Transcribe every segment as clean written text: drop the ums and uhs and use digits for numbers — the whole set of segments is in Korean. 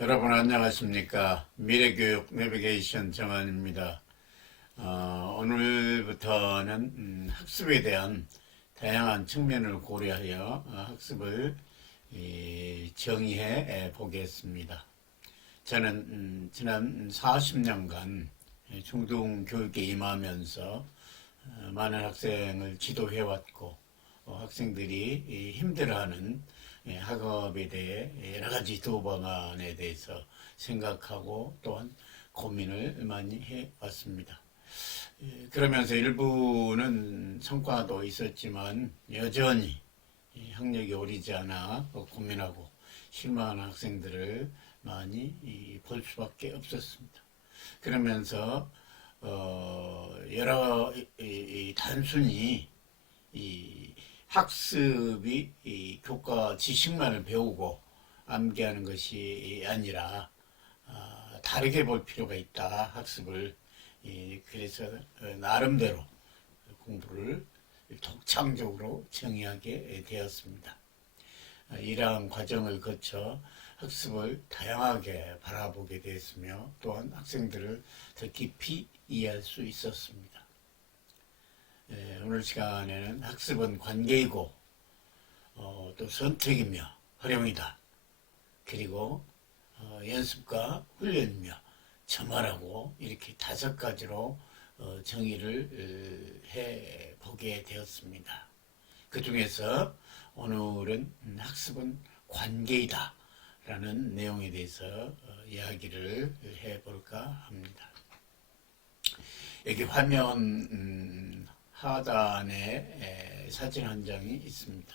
여러분 안녕하십니까? 미래교육 내비게이션 정한입니다. 오늘부터는 학습에 대한 다양한 측면을 고려하여 학습을 정의해 보겠습니다. 저는 지난 40년간 중등교육에 임하면서 많은 학생을 지도해왔고 학생들이 힘들어하는 학업에 대해 여러 가지 도 방안에 대해서 생각하고 또한 고민을 많이 해왔습니다. 그러면서 일부는 성과도 있었지만 여전히 학력이 오르지 않아 고민하고 실망하는 학생들을 많이 볼 수밖에 없었습니다. 그러면서 여러 단순히 이 학습이 이 교과 지식만을 배우고 암기하는 것이 아니라 다르게 볼 필요가 있다. 학습을 그래서 나름대로 공부를 독창적으로 정의하게 되었습니다. 이러한 과정을 거쳐 학습을 다양하게 바라보게 되었으며 또한 학생들을 더 깊이 이해할 수 있었습니다. 오늘 시간에는 학습은 관계이고 또 선택이며 활용이다. 그리고 연습과 훈련이며 점화라고 이렇게 5가지로 정의를 해보게 되었습니다. 그 중에서 오늘은 학습은 관계이다 라는 내용에 대해서 이야기를 해볼까 합니다. 여기 화면 하단에 사진 한 장이 있습니다.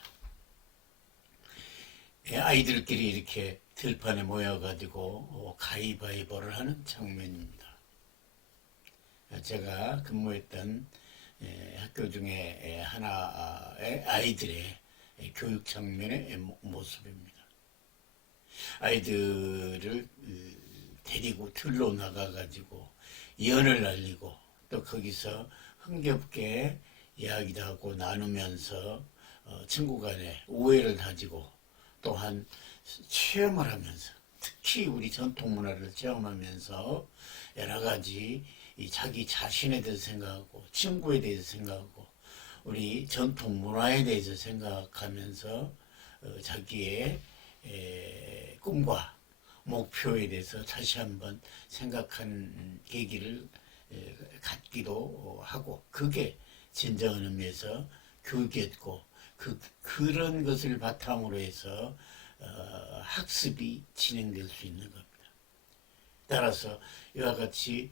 아이들끼리 이렇게 들판에 모여가지고 가위바위보를 하는 장면입니다. 제가 근무했던 학교 중에 하나의 아이들의 교육 장면의 모습입니다. 아이들을 데리고 들로 나가가지고 연을 날리고 또 거기서 흥겹게 이야기도 하고 나누면서 친구 간에 우애를 다지고 또한 체험을 하면서 특히 우리 전통 문화를 체험하면서 여러 가지 자기 자신에 대해서 생각하고 친구에 대해서 생각하고 우리 전통 문화에 대해서 생각하면서 자기의 꿈과 목표에 대해서 다시 한번 생각하는 계기를 갖기도 하고 그게 진정한 의미에서 교육이었고 그런 것을 바탕으로 해서 학습이 진행될 수 있는 겁니다. 따라서 이와 같이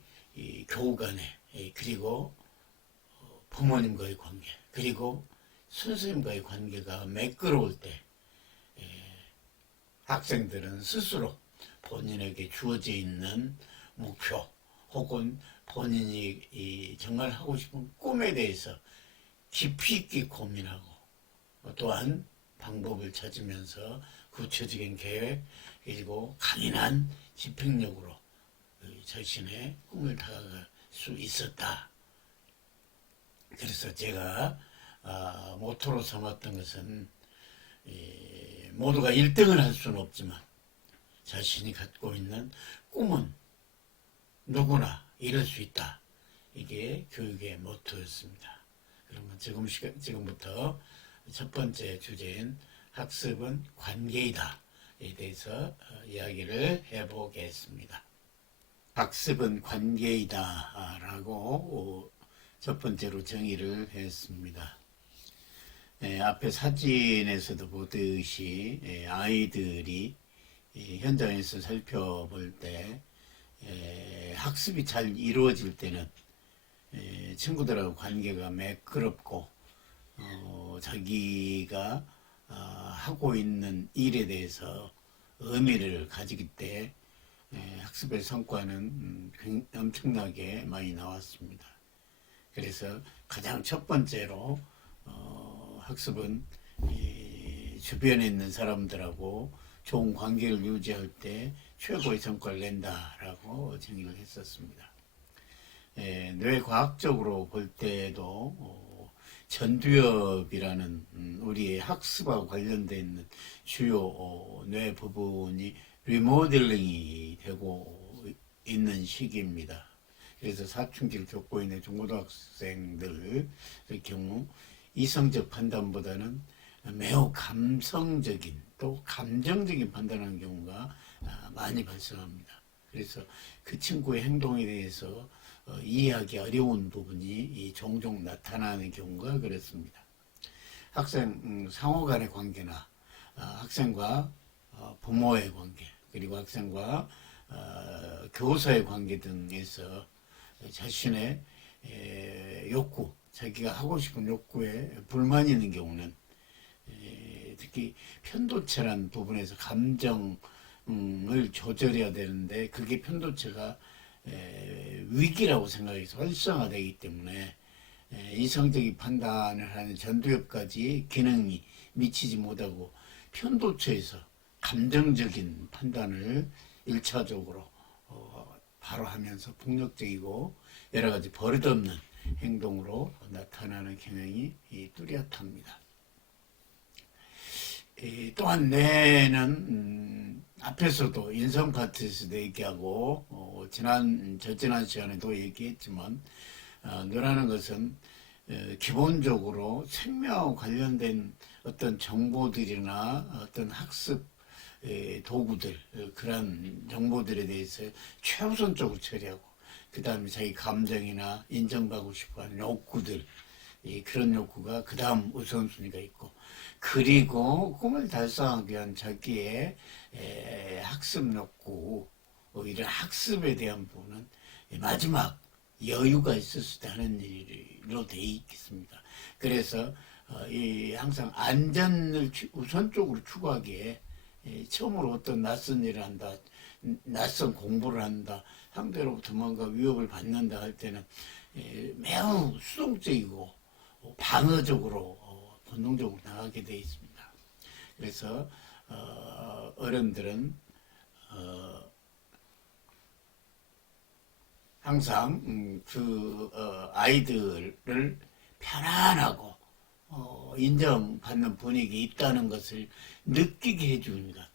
교우 간에 그리고 부모님과의 관계 그리고 선생님과의 관계가 매끄러울 때 학생들은 스스로 본인에게 주어져 있는 목표 혹은 본인이 정말 하고 싶은 꿈에 대해서 깊이 있게 고민하고 또한 방법을 찾으면서 구체적인 계획 그리고 강인한 집행력으로 자신의 꿈을 다가갈 수 있었다. 그래서 제가 모토로 삼았던 것은 모두가 1등을 할 수는 없지만 자신이 갖고 있는 꿈은 누구나 이룰 수 있다. 이게 교육의 모토였습니다. 그러면 지금부터 첫 번째 주제인 학습은 관계이다에 대해서 이야기를 해보겠습니다. 학습은 관계이다라고 첫 번째로 정의를 했습니다. 앞에 사진에서도 보듯이 아이들이 현장에서 살펴볼 때 학습이 잘 이루어질 때는 친구들하고 관계가 매끄럽고 자기가 하고 있는 일에 대해서 의미를 가지기 때문에 학습의 성과는 엄청나게 많이 나왔습니다. 그래서 가장 첫 번째로 학습은 주변에 있는 사람들하고 좋은 관계를 유지할 때 최고의 성과를 낸다라고 정의를 했었습니다. 뇌과학적으로 볼 때도 전두엽이라는 우리의 학습하고 관련되어 있는 주요 뇌 부분이 리모델링이 되고 있는 시기입니다. 그래서 사춘기를 겪고 있는 중고등학생들의 경우 이성적 판단보다는 매우 감성적인 또 감정적인 판단하는 경우가 많이 발생합니다. 그래서 그 친구의 행동에 대해서 이해하기 어려운 부분이 종종 나타나는 경우가 그렇습니다. 학생 상호 간의 관계나 학생과 부모의 관계, 그리고 학생과 교사의 관계 등에서 자신의 욕구, 자기가 하고 싶은 욕구에 불만이 있는 경우는 특히 편도체란 부분에서 감정을 조절해야 되는데 그게 편도체가 위기라고 생각해서 활성화되기 때문에 이성적인 판단을 하는 전두엽까지 기능이 미치지 못하고 편도체에서 감정적인 판단을 1차적으로 바로 하면서 폭력적이고 여러 가지 버릇없는 행동으로 나타나는 경향이 뚜렷합니다. 또한 뇌는 앞에서도 인성 파트에서도 얘기하고 저지난 시간에도 얘기했지만 뇌라는 것은 기본적으로 생명하고 관련된 어떤 정보들이나 어떤 학습 도구들, 그런 정보들에 대해서 최우선적으로 처리하고 그 다음에 자기 감정이나 인정받고 싶어하는 욕구들, 그런 욕구가 그 다음 우선순위가 있고 그리고 꿈을 달성하기 위한 자기의 학습 욕구, 이런 학습에 대한 부분은 마지막 여유가 있었을 때 하는 일로 되어 있겠습니다. 그래서 항상 안전을 우선적으로 추구하기에 처음으로 어떤 낯선 일을 한다, 낯선 공부를 한다, 상대로부터 뭔가 위협을 받는다 할 때는 매우 수동적이고 방어적으로 본능적으로 나가게 되어 있습니다. 그래서 어른들은 항상 아이들을 편안하고 인정받는 분위기 있다는 것을 느끼게 해주는 것,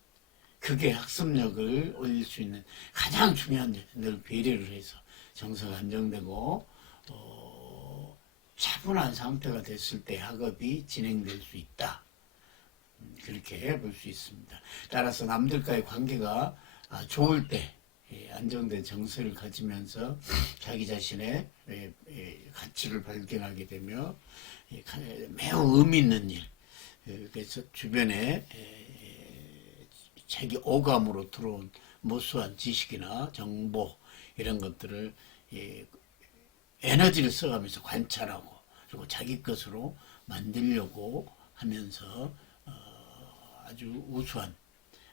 그게 학습력을 올릴 수 있는 가장 중요한 일. 늘 배려를 해서 정서가 안정되고 차분한 상태가 됐을 때 학업이 진행될 수 있다. 그렇게 볼 수 있습니다. 따라서 남들과의 관계가 좋을 때 안정된 정서를 가지면서 자기 자신의 가치를 발견하게 되며 매우 의미 있는 일, 그래서 주변에 자기 오감으로 들어온 무수한 지식이나 정보 이런 것들을 에너지를 써가면서 관찰하고 그리고 자기 것으로 만들려고 하면서 아주 우수한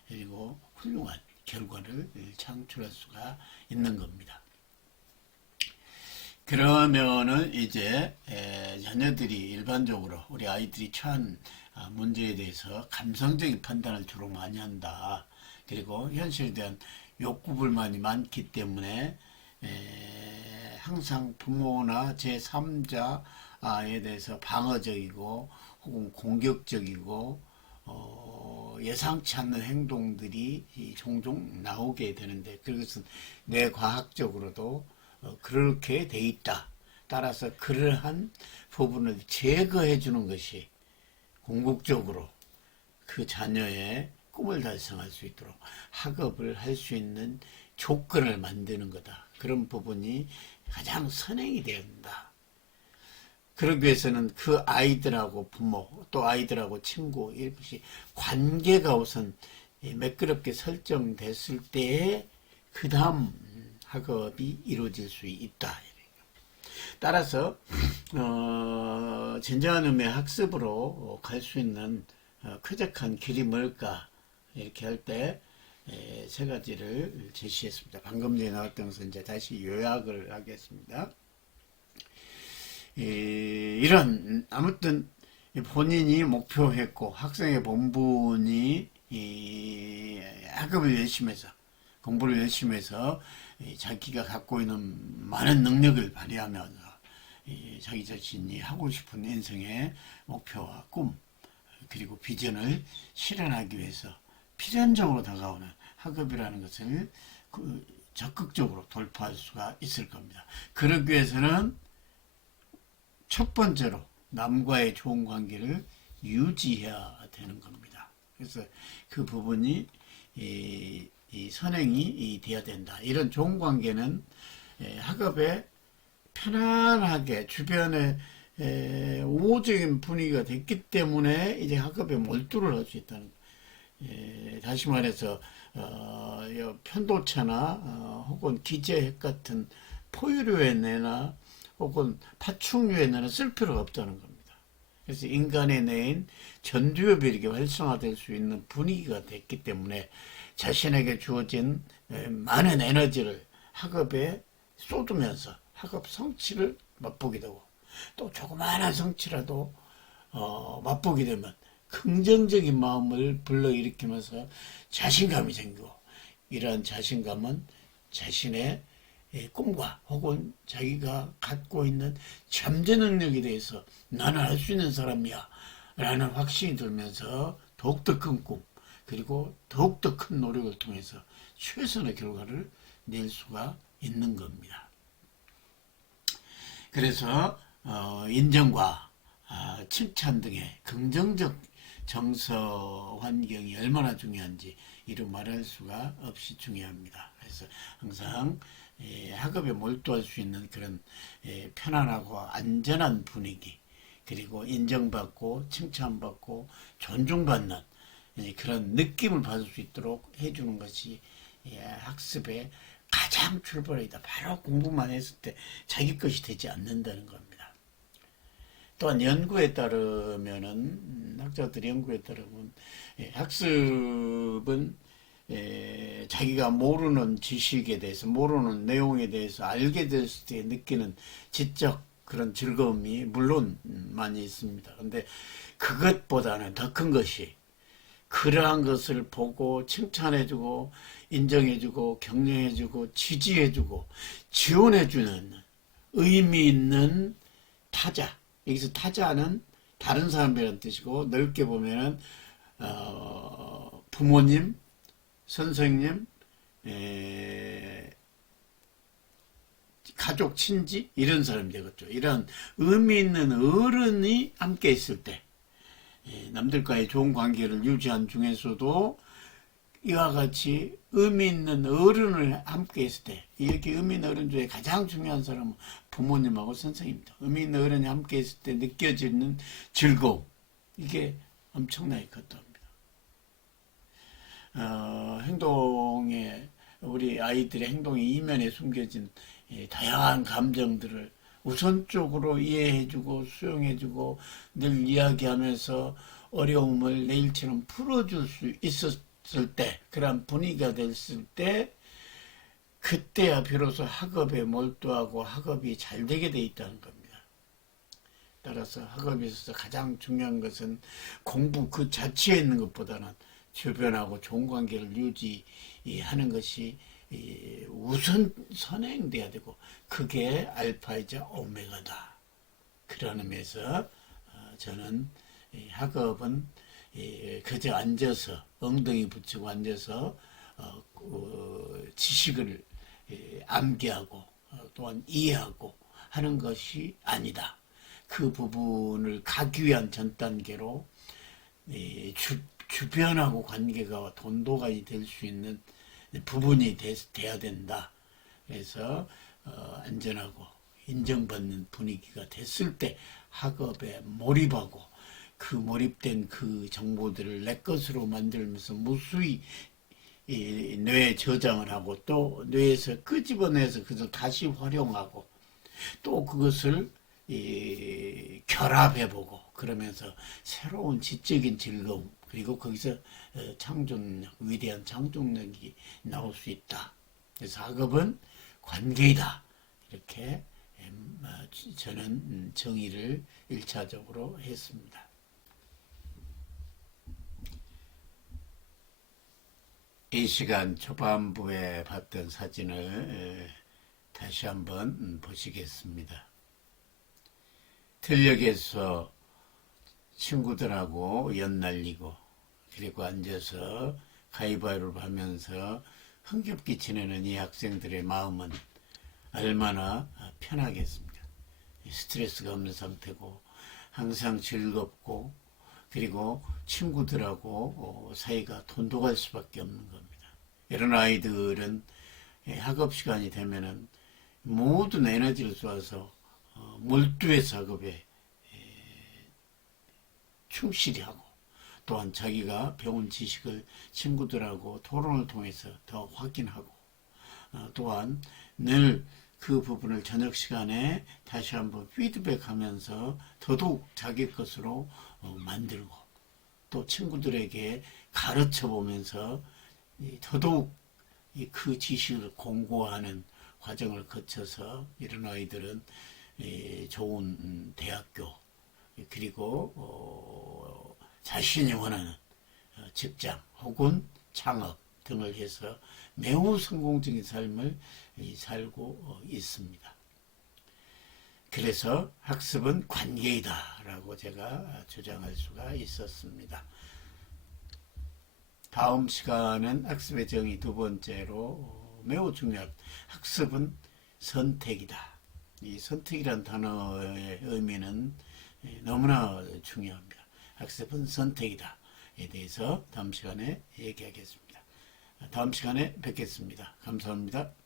그리고 훌륭한 결과를 창출할 수가 있는 겁니다. 그러면은 이제 자녀들이 일반적으로 우리 아이들이 처한 문제에 대해서 감성적인 판단을 주로 많이 한다. 그리고 현실에 대한 욕구 불만이 많기 때문에 항상 부모나 제3자에 대해서 방어적이고 혹은 공격적이고 예상치 않는 행동들이 종종 나오게 되는데 그것은 뇌과학적으로도 그렇게 돼 있다. 따라서 그러한 부분을 제거해 주는 것이 궁극적으로 그 자녀의 꿈을 달성할 수 있도록 학업을 할 수 있는 조건을 만드는 거다. 그런 부분이 가장 선행이 되어야 된다. 그러기 위해서는 그 아이들하고 부모 또 아이들하고 친구 이것이 관계가 우선 매끄럽게 설정됐을 때에 그 다음 학업이 이루어질 수 있다. 따라서 진정한 의미의 학습으로 갈 수 있는 쾌적한 길이 뭘까 이렇게 할 때 세 가지를 제시했습니다. 방금 전에 나왔던 것을 이제 다시 요약을 하겠습니다. 이런 아무튼 본인이 목표했고 학생의 본분이 학업을 열심히 해서 공부를 열심히 해서 자기가 갖고 있는 많은 능력을 발휘하면서 자기 자신이 하고 싶은 인생의 목표와 꿈 그리고 비전을 실현하기 위해서 필연적으로 다가오는 학업이라는 것을 적극적으로 돌파할 수가 있을 겁니다. 그러기 위해서는 첫 번째로 남과의 좋은 관계를 유지해야 되는 겁니다. 그래서 그 부분이 이 선행이 돼야 된다. 이런 좋은 관계는 학업에 편안하게 주변에 우호적인 분위기가 됐기 때문에 이제 학업에 몰두를 할 수 있다는 다시 말해서 편도체나 혹은 기재핵 같은 포유류의 뇌나 혹은 파충류의 뇌는 쓸 필요가 없다는 겁니다. 그래서 인간의 뇌인 전두엽이 이렇게 활성화될 수 있는 분위기가 됐기 때문에 자신에게 주어진 많은 에너지를 학업에 쏟으면서 학업 성취를 맛보게 되고 또 조그마한 성취라도 맛보게 되면 긍정적인 마음을 불러일으키면서 자신감이 생기고 이러한 자신감은 자신의 꿈과 혹은 자기가 갖고 있는 잠재 능력에 대해서 나는 할 수 있는 사람이야 라는 확신이 들면서 더욱더 큰 꿈 그리고 더욱더 큰 노력을 통해서 최선의 결과를 낼 수가 있는 겁니다. 그래서 인정과 칭찬 등의 긍정적 정서 환경이 얼마나 중요한지 이루 말할 수가 없이 중요합니다. 그래서 항상 학업에 몰두할 수 있는 그런 편안하고 안전한 분위기 그리고 인정받고 칭찬받고 존중받는 그런 느낌을 받을 수 있도록 해주는 것이 학습의 가장 출발이다. 바로 공부만 했을 때 자기 것이 되지 않는다는 겁니다. 또한 연구에 따르면은 학자들의 연구에 따르면 학습은 자기가 모르는 지식에 대해서 모르는 내용에 대해서 알게 됐을 때 느끼는 지적 그런 즐거움이 물론 많이 있습니다. 근데 그것보다는 더 큰 것이 그러한 것을 보고 칭찬해주고 인정해주고 격려해주고 지지해주고 지원해주는 의미 있는 타자. 여기서 타자는 다른 사람이라는 뜻이고 넓게 보면은 부모님, 선생님, 가족, 친지 이런 사람이 되겠죠. 이런 의미 있는 어른이 함께 있을 때 남들과의 좋은 관계를 유지한 중에서도 이와 같이 의미 있는 어른을 함께 있을 때 이렇게 의미 있는 어른 중에 가장 중요한 사람은 부모님하고 선생님입니다. 의미 있는 어른이 함께 있을 때 느껴지는 즐거움 이게 엄청나게 컸답니다. 행동에 우리 아이들의 행동의 이면에 숨겨진 다양한 감정들을 우선적으로 이해해주고 수용해주고 늘 이야기하면서 어려움을 내일처럼 풀어줄 수 있었을 때 그런 분위기가 됐을 때 그때야 비로소 학업에 몰두하고 학업이 잘 되게 돼 있다는 겁니다. 따라서 학업에 있어서 가장 중요한 것은 공부 그 자체에 있는 것보다는 주변하고 좋은 관계를 유지하는 것이 우선 선행돼야 되고 그게 알파이자 오메가다. 그런 의미에서 저는 학업은 그저 앉아서 엉덩이 붙이고 앉아서 지식을 암기하고 또한 이해하고 하는 것이 아니다. 그 부분을 가기 위한 전 단계로 주변하고 관계가 돈도가 될 수 있는 부분이 돼야 된다. 그래서 안전하고 인정받는 분위기가 됐을 때 학업에 몰입하고 그 몰입된 그 정보들을 내 것으로 만들면서 무수히 뇌에 저장을 하고 또 뇌에서 끄집어내서 그것을 다시 활용하고 또 그것을 결합해보고 그러면서 새로운 지적인 즐거움 그리고 거기서 창조력, 위대한 창조력이 나올 수 있다. 그래서 학업은 관계이다. 이렇게 저는 정의를 1차적으로 했습니다. 이 시간 초반부에 봤던 사진을 다시 한번 보시겠습니다. 들녘에서 친구들하고 연날리고 그리고 앉아서 가위바위보를 하면서 흥겹게 지내는 이 학생들의 마음은 얼마나 편하겠습니까? 스트레스가 없는 상태고 항상 즐겁고 그리고 친구들하고 사이가 돈독할 수밖에 없는 겁니다. 이런 아이들은 학업 시간이 되면은 모든 에너지를 쏘아서 몰두해서 학업에 충실히 하고 또한 자기가 배운 지식을 친구들하고 토론을 통해서 더 확인하고 또한 늘 그 부분을 저녁 시간에 다시 한번 피드백하면서 더더욱 자기 것으로 만들고 또 친구들에게 가르쳐 보면서 더더욱 그 지식을 공고하는 과정을 거쳐서 이런 아이들은 좋은 대학교 그리고 자신이 원하는 직장 혹은 창업 등을 해서 매우 성공적인 삶을 살고 있습니다. 그래서 학습은 관계이다 라고 제가 주장할 수가 있었습니다. 다음 시간은 학습의 정의 두 번째로 매우 중요한 학습은 선택이다. 이 선택이란 단어의 의미는 너무나 중요합니다. 학습은 선택이다에 대해서 다음 시간에 얘기하겠습니다. 다음 시간에 뵙겠습니다. 감사합니다.